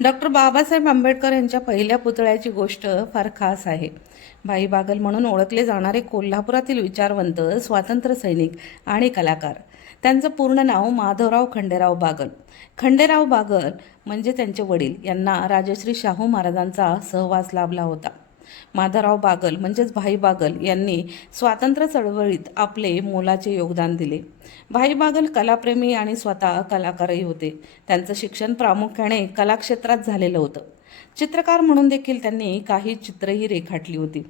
Doctor Babasaheb Ambedkar यांच्या पहिल्या पुतळ्याची गोष्ट फार खास आहे. भाई बागल म्हणून ओळखले जाणारे कोल्हापुरातील विचारवंत, स्वातंत्र्य सैनिक आणि कलाकार. त्यांचं पूर्ण नाव माधवराव खंडेराव बागल. खंडेराव बागल म्हणजे त्यांचे वडील यांना राजश्री शाहू महाराजांचा सहवास लाभला होता. माधवराव बागल म्हणजेच भाई बागल यांनी स्वातंत्र्य चळवळीत आपले मोलाचे योगदान दिले. भाई बागल कलाप्रेमी आणि स्वतः कलाकारही होते. त्यांचं शिक्षण प्रामुख्याने कलाक्षेत्रात झालेलं होतं. चित्रकार म्हणून देखील त्यांनी काही चित्रही रेखाटली होती.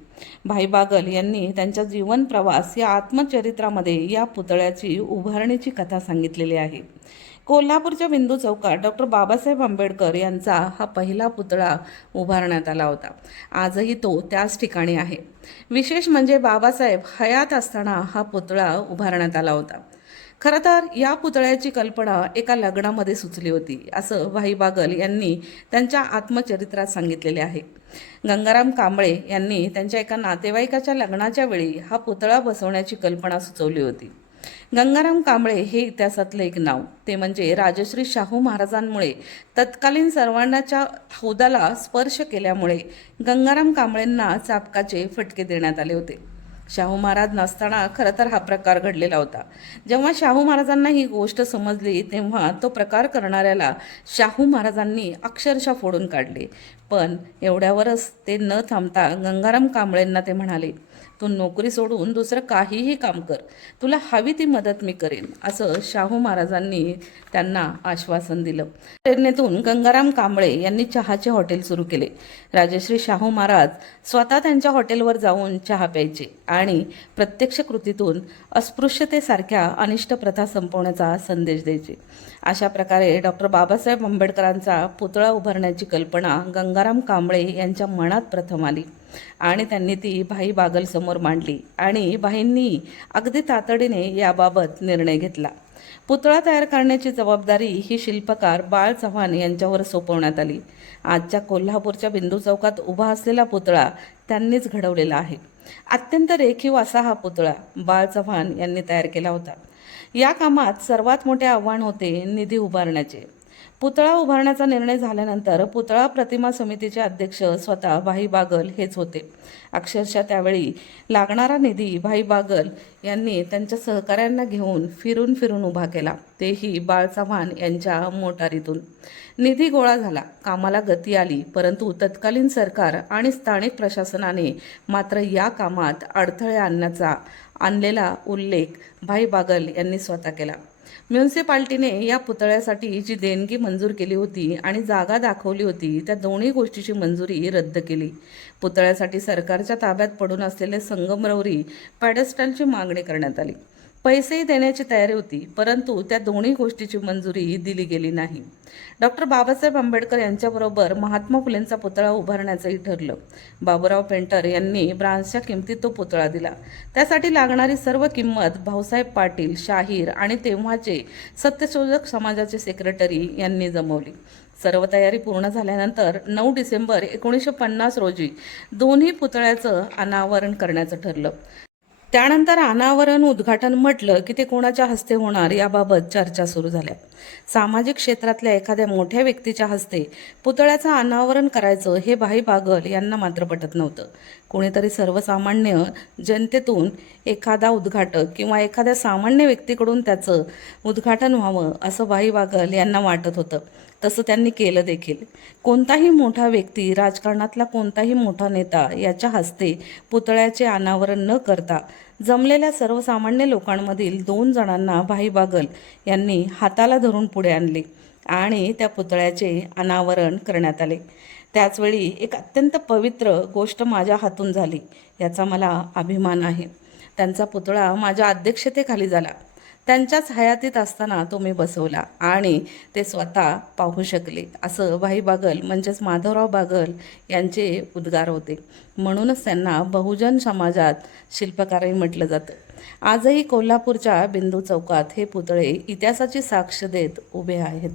भाई बागल यांनी त्यांच्या जीवन प्रवास या आत्मचरित्रामध्ये या पुतळ्याची उभारणीची कथा सांगितलेली आहे. कोल्हापूरच्या बिंदू चौकात डॉक्टर बाबासाहेब आंबेडकर यांचा हा पहिला पुतळा उभारण्यात आला होता. आजही तो त्याच ठिकाणी आहे. विशेष म्हणजे बाबासाहेब हयात असताना हा पुतळा उभारण्यात आला होता. खरं तर या पुतळ्याची कल्पना एका लग्नामध्ये सुचली होती, असं भाई बागल यांनी त्यांच्या आत्मचरित्रात सांगितलेले आहे. गंगाराम कांबळे यांनी त्यांच्या एका नातेवाईकाच्या लग्नाच्या वेळी हा पुतळा बसवण्याची कल्पना सुचवली होती. गंगाराम कांबळे हे इतिहासातलं एक नाव. ते म्हणजे राजश्री शाहू महाराजांमुळे तत्कालीन सर्वांनाच्या हौदाला स्पर्श केल्यामुळे गंगाराम कांबळेंना चाबकाचे फटके देण्यात आले होते. शाहू महाराज नसताना खरं तर हा प्रकार घडलेला होता. जेव्हा शाहू महाराजांना ही गोष्ट समजली तेव्हा तो प्रकार करणाऱ्याला शाहू महाराजांनी अक्षरशः फोडून काढले. पण एवढ्यावरच ते न थांबता गंगाराम कांबळेंना ते म्हणाले, तू नोकरी सोडून दुसरं काहीही काम कर, तुला हवी ती मदत मी करेन, असं शाहू महाराजांनी त्यांना आश्वासन दिलं. प्रेरणेतून गंगाराम कांबळे यांनी चहाचे हॉटेल सुरू केले. राजश्री शाहू महाराज स्वतः त्यांच्या हॉटेलवर जाऊन चहा प्यायचे आणि प्रत्यक्ष कृतीतून अस्पृश्यतेसारख्या अनिष्ट प्रथा संपवण्याचा संदेश द्यायचे. अशा प्रकारे डॉक्टर बाबासाहेब आंबेडकरांचा पुतळा उभारण्याची कल्पना गंगाराम कांबळे यांच्या मनात प्रथम आली आणि त्यांनी ती भाई बागल समोर मांडली आणि भाईंनी अगदी तातडीने याबाबत निर्णय घेतला. पुतळा तयार करण्याची जबाबदारी ही शिल्पकार बाळ चव्हाण यांच्यावर सोपवण्यात आली. आजच्या कोल्हापूरच्या बिंदू चौकात उभा असलेला पुतळा त्यांनीच घडवलेला आहे. अत्यंत रेखीव असा हा पुतळा बाळ चव्हाण यांनी तयार केला होता. या कामात सर्वात मोठे आव्हान होते निधी उभारण्याचे. पुतळा उभारण्याचा निर्णय झाल्यानंतर पुतळा प्रतिमा समितीचे अध्यक्ष स्वतः भाई बागल हेच होते. अक्षरशः त्यावेळी लागणारा निधी भाई बागल यांनी त्यांच्या सहकाऱ्यांना घेऊन फिरून फिरून उभा केला, तेही बाळ चव्हाण यांच्या मोटारीतून. निधी गोळा झाला, कामाला गती आली, परंतु तत्कालीन सरकार आणि स्थानिक प्रशासनाने मात्र या कामात अडथळे आणलेला उल्लेख भाई बागल यांनी स्वतः केला. म्युन्सिपाल्टीने या पुतळ्यासाठी जी देणगी मंजूर केली होती आणि जागा दाखवली होती त्या दोन्ही गोष्टीची मंजुरी रद्द केली. पुतळ्यासाठी सरकारच्या ताब्यात पडून असलेले संगमरवरी पॅडेस्टलची मागणी करण्यात आली. पैसेही देण्याची तयारी होती, परंतु त्या दोन्ही गोष्टीची मंजुरी दिली गेली नाही. डॉक्टर बाबासाहेब आंबेडकर यांच्याबरोबर महात्मा फुलेंचा पुतळा उभारण्याचंही ठरलं. बाबूराव पेंटर यांनी ब्रांचच्या किमतीत तो पुतळा दिला. त्यासाठी लागणारी सर्व किंमत भाऊसाहेब पाटील, शाहीर आणि तेव्हाचे सत्यशोधक समाजाचे सेक्रेटरी यांनी जमवली. सर्व तयारी पूर्ण झाल्यानंतर 9 डिसेंबर 1950 रोजी दोन्ही पुतळ्याचं अनावरण करण्याचं ठरलं. त्यानंतर अनावरण उद्घाटन म्हटलं की ते कोणाच्या हस्ते होणार याबाबत चर्चा सुरू झाल्या. सामाजिक क्षेत्रातल्या एखाद्या मोठ्या व्यक्तीच्या हस्ते पुतळ्याचं अनावरण करायचं हे भाई बागल यांना मात्र पटत नव्हतं. कोणीतरी सर्वसामान्य जनतेतून एखादा उद्घाटक किंवा एखाद्या सामान्य व्यक्तीकडून त्याचं उद्घाटन व्हावं असं भाई बागल यांना वाटत होतं. तसं त्यांनी केलं देखील. कोणताही मोठा व्यक्ती, राजकारणातला कोणताही मोठा नेता याच्या हस्ते पुतळ्याचे अनावरण न करता जमलेल्या सर्वसामान्य लोकांमधील 2 जणांना भाई बागल यांनी हाताला धरून पुढे आणले आणि त्या पुतळ्याचे अनावरण करण्यात आले. त्याचवेळी एक अत्यंत पवित्र गोष्ट माझ्या हातून झाली, याचा मला अभिमान आहे. त्यांचा पुतळा माझ्या अध्यक्षतेखाली झाला. त्यांच्याच हयातीत असताना तो मी बसवला आणि ते स्वतः पाहू शकले, असं भाई बागल म्हणजेच माधवराव बागल यांचे उद्गार होते. म्हणूनच त्यांना बहुजन समाजात शिल्पकारही म्हटलं जातं. आजही कोल्हापूरच्या बिंदू चौकात हे पुतळे इतिहासाची साक्ष देत उभे आहेत.